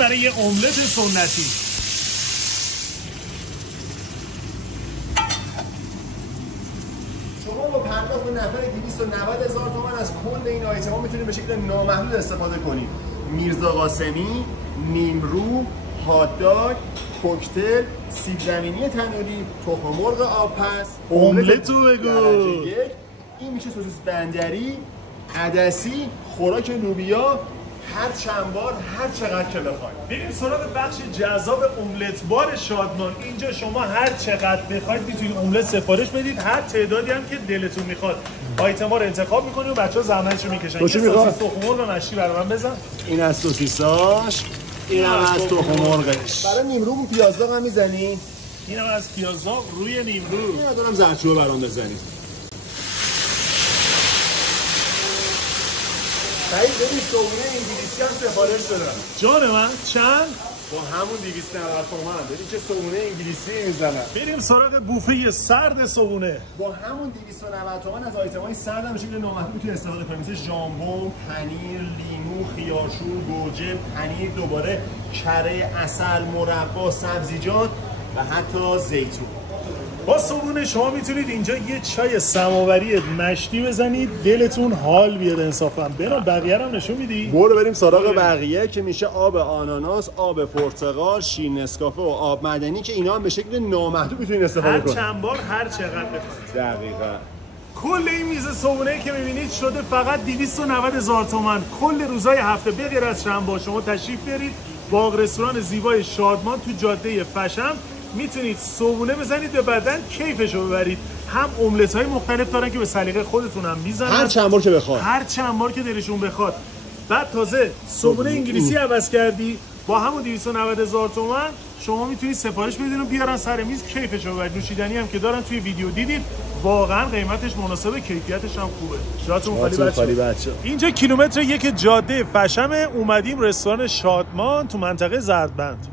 برای یه املت سنتی. شما با پرداخت به نفر 290,000 تومان از کل این آیتم ها میتونید به شکل نامحدود استفاده کنید. میرزا قاسمی، نیمرو، هات‌داگ، کوکتل، سیب زمینی تنوری، تخم مرغ آبپز، املتو بگو. این میشه سوسیس بندری، عدسی، خوراک لوبیا، هر چند بار هر چقدر که بخواید. بریم سراغ بخش جذاب املت بار شادمان. اینجا شما هر چقدر بخواید میتونید املت سفارش بدید، هر تعدادی هم که دلتون میخواد. آیتما رو انتخاب میکنید و بچه‌ها زحمتشو میکشن. این سوسیس تخم مرغ و مشکی برام بزن. این از سوسیساش، اینم از تخم مرغش. برای نیمرو پیازداغ هم میزنی؟ اینم از پیازداغ روی نیمرو. اینا دارم زردچوبه برام بزنی. سعید ببین صبحونه انگلیسی هم سفارش دادم. جان من چند؟ با همون 290 تومان. ببین چه صبحونه انگلیسی میزنن. بریم سراغ بوفه سرد صبحونه. با همون 290 تومان از آیتم‌های سرد هم به شکل نامحدود میتونید استفاده کنید، مثل ژامبون، پنیر، لیمو، خیارشور، گوجه، پنیر دوباره، کره، عسل، مربا، سبزیجات و حتی زیتون. با صبحونه شما میتونید اینجا یه چای سماوری مشتی بزنید، دلتون حال بیاد انصافا. برو بقیه رو نشون میدی؟ برو بریم سراغ بقیه که میشه آب آناناس، آب پرتقال، شیر نسکافه و آب معدنی که اینا هم به شکل نامحدود میتونید استفاده کنید. هر چند بار هر چقدر بخواید. دقیقاً. کل این میز صبحونه‌ای که میبینید شده فقط 290,000 تومان. کل روزهای هفته به غیر از شنبه شما تشریف بیارید باغ رستوران زیبای شادمان تو جاده فشم، میتونید صبحونه بزنید به بدن کیفشو ببرید. هم املت های مختلف دارن که به سلیقه خودتون هم میزنن، هر چند بار که بخواد، هر چند بار که دلشون بخواد. بعد تازه صبحونه انگلیسی عوض کردی با همون 290,000 تومان شما میتونید سفارش بدین و بیارن سر میز کیفشو ببرید. نوشیدنی هم که دارن توی ویدیو دیدید، واقعا قیمتش مناسبه، کیفیتش هم خوبه. جاتون خالی بچه. اینجا کیلومتر 1 جاده فشمه. اومدیم رستوران شادمان تو منطقه زردبند.